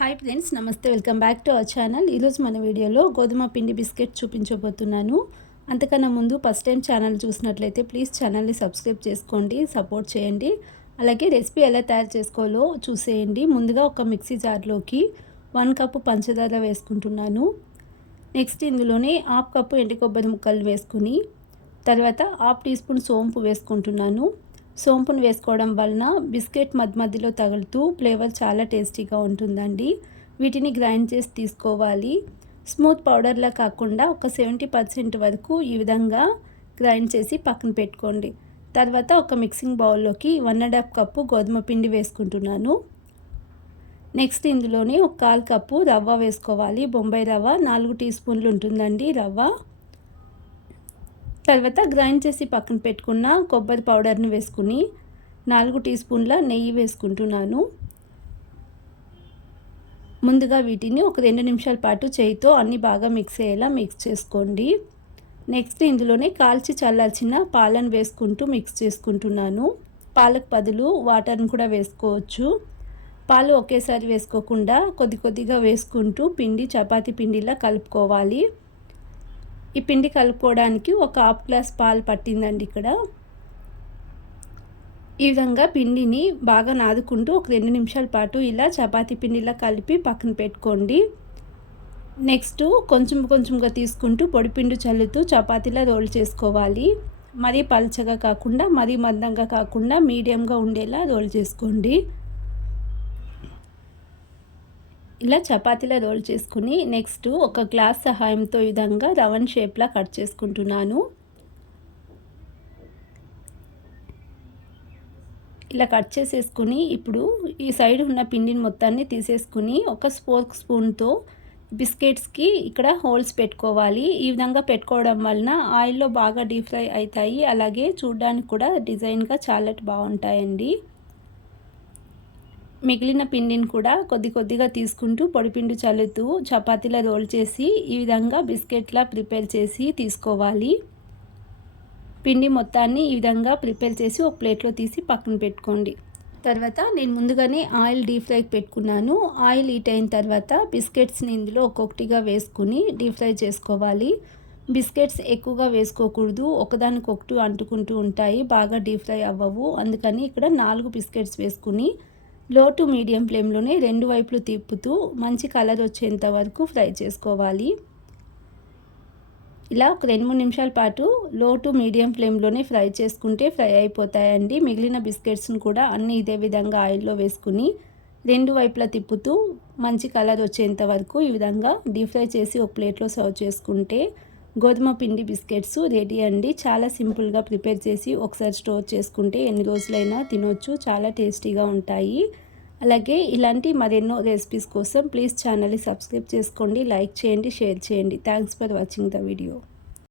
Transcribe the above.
Hi friends, నమస్తే. Welcome back to our channel. ఈరోజు మన వీడియోలో గోధుమ పిండి బిస్కెట్ చూపించబోతున్నాను. అంతకన్నా ముందు ఫస్ట్ టైం ఛానల్ చూసినట్లయితే ప్లీజ్ ఛానల్ని సబ్స్క్రైబ్ చేసుకోండి, సపోర్ట్ చేయండి. అలాగే రెసిపీ ఎలా తయారు చేసుకోవాలో చూసేయండి. ముందుగా ఒక మిక్సీ జార్లోకి 1 కప్పు పంచదార వేసుకుంటున్నాను. నెక్స్ట్ ఇందులోనే 1/2 కప్పు ఎండు కొబ్బరి ముక్కలు వేసుకుని తర్వాత 1/2 టీ స్పూన్ సోంపు వేసుకుంటున్నాను. సోంపును వేసుకోవడం వలన బిస్కెట్ మధ్యలో తగులుతూ ఫ్లేవర్ చాలా టేస్టీగా ఉంటుందండి. వీటిని గ్రైండ్ చేసి తీసుకోవాలి. స్మూత్ పౌడర్లా కాకుండా ఒక 70% వరకు ఈ విధంగా గ్రైండ్ చేసి పక్కన పెట్టుకోండి. తర్వాత ఒక మిక్సింగ్ బౌల్లోకి 1½ కప్పు గోధుమ పిండి వేసుకుంటున్నాను. నెక్స్ట్ ఇందులోనే ఒక 1/4 కప్పు రవ్వ వేసుకోవాలి. బొంబాయి రవ్వ 4 టీ స్పూన్లు ఉంటుందండి రవ్వ. తర్వాత గ్రైండ్ చేసి పక్కన పెట్టుకున్న కొబ్బరి పౌడర్ని వేసుకుని 4 టీ స్పూన్ల నెయ్యి వేసుకుంటున్నాను. ముందుగా వీటిని ఒక 2 నిమిషాల పాటు చేయితో అన్నీ బాగా మిక్స్ అయ్యేలా మిక్స్ చేసుకోండి. నెక్స్ట్ ఇందులోనే కాల్చి చల్లార్చిన పాలను వేసుకుంటూ మిక్స్ చేసుకుంటున్నాను. పాలకు బదులు వాటర్ని కూడా వేసుకోవచ్చు. పాలు ఒకేసారి వేసుకోకుండా కొద్దిగా వేసుకుంటూ పిండి చపాతీ పిండిలా కలుపుకోవాలి. ఈ పిండి కలుపుకోవడానికి ఒక 1/2 గ్లాస్ పాలు పట్టిందండి ఇక్కడ. ఈ విధంగా పిండిని బాగా నాదుకుంటూ ఒక 2 నిమిషాల పాటు ఇలా చపాతీ పిండిలా కలిపి పక్కన పెట్టుకోండి. నెక్స్ట్ కొంచెంగా తీసుకుంటూ పొడిపిండి చల్లుతూ చపాతీలా రోల్ చేసుకోవాలి. మరీ పల్చగా కాకుండా మరీ మందంగా కాకుండా మీడియంగా ఉండేలా రోల్ చేసుకోండి. ఇలా చపాతీలా రోల్ చేసుకుని నెక్స్ట్ ఒక గ్లాస్ సహాయంతో ఈ విధంగా రౌండ్ షేప్లా కట్ చేసుకుంటున్నాను. ఇలా కట్ చేసేసుకుని ఇప్పుడు ఈ సైడ్ ఉన్న పిండిని మొత్తాన్ని తీసేసుకుని ఒక ఫోర్క్ స్పూన్తో బిస్కెట్స్కి ఇక్కడ హోల్స్ పెట్టుకోవాలి. ఈ విధంగా పెట్టుకోవడం వలన ఆయిల్లో బాగా డీప్ ఫ్రై అవుతాయి. అలాగే చూడడానికి కూడా డిజైన్గా చాలా బాగుంటాయండి. మిగిలిన పిండిని కూడా కొద్దిగా తీసుకుంటూ పొడిపిండి చల్లుతూ చపాతీలా రోల్ చేసి ఈ విధంగా బిస్కెట్లా ప్రిపేర్ చేసి తీసుకోవాలి. పిండి మొత్తాన్ని ఈ విధంగా ప్రిపేర్ చేసి ఒక ప్లేట్లో తీసి పక్కన పెట్టుకోండి. తర్వాత నేను ముందుగానే ఆయిల్ డీప్ ఫ్రైకి పెట్టుకున్నాను. ఆయిల్ హీట్ అయిన తర్వాత బిస్కెట్స్ని ఇందులో ఒక్కొక్కటిగా వేసుకుని డీప్ ఫ్రై చేసుకోవాలి. బిస్కెట్స్ ఎక్కువగా వేసుకోకూడదు, ఒకదానికొకటి అంటుకుంటూ ఉంటాయి, బాగా డీప్ ఫ్రై అవ్వవు. అందుకని ఇక్కడ 4 బిస్కెట్స్ వేసుకుని లో టు మీడియం ఫ్లేమ్లోనే 2 వైపులు తిప్పుతూ మంచి కలర్ వచ్చేంత వరకు ఫ్రై చేసుకోవాలి. ఇలా ఒక 2-3 నిమిషాల పాటు లో టు మీడియం ఫ్లేమ్లోనే ఫ్రై చేసుకుంటే ఫ్రై అయిపోతాయండి. మిగిలిన బిస్కెట్స్ని కూడా అన్నీ ఇదే విధంగా ఆయిల్లో వేసుకుని 2 వైపులా తిప్పుతూ మంచి కలర్ వచ్చేంత వరకు ఈ విధంగా డీప్ ఫ్రై చేసి ఒక ప్లేట్లో సర్వ్ చేసుకుంటే గోధుమ పిండి బిస్కెట్స్ రెడీ అండి. చాలా సింపుల్గా ప్రిపేర్ చేసి ఒకసారి స్టోర్ చేసుకుంటే ఎన్ని రోజులైనా తినొచ్చు. చాలా టేస్టీగా ఉంటాయి. అలాగే ఇలాంటి మరెన్నో రెసిపీస్ కోసం ప్లీజ్ ఛానల్ని సబ్స్క్రైబ్ చేసుకోండి, లైక్ చేయండి, షేర్ చేయండి. Thanks for watching the video.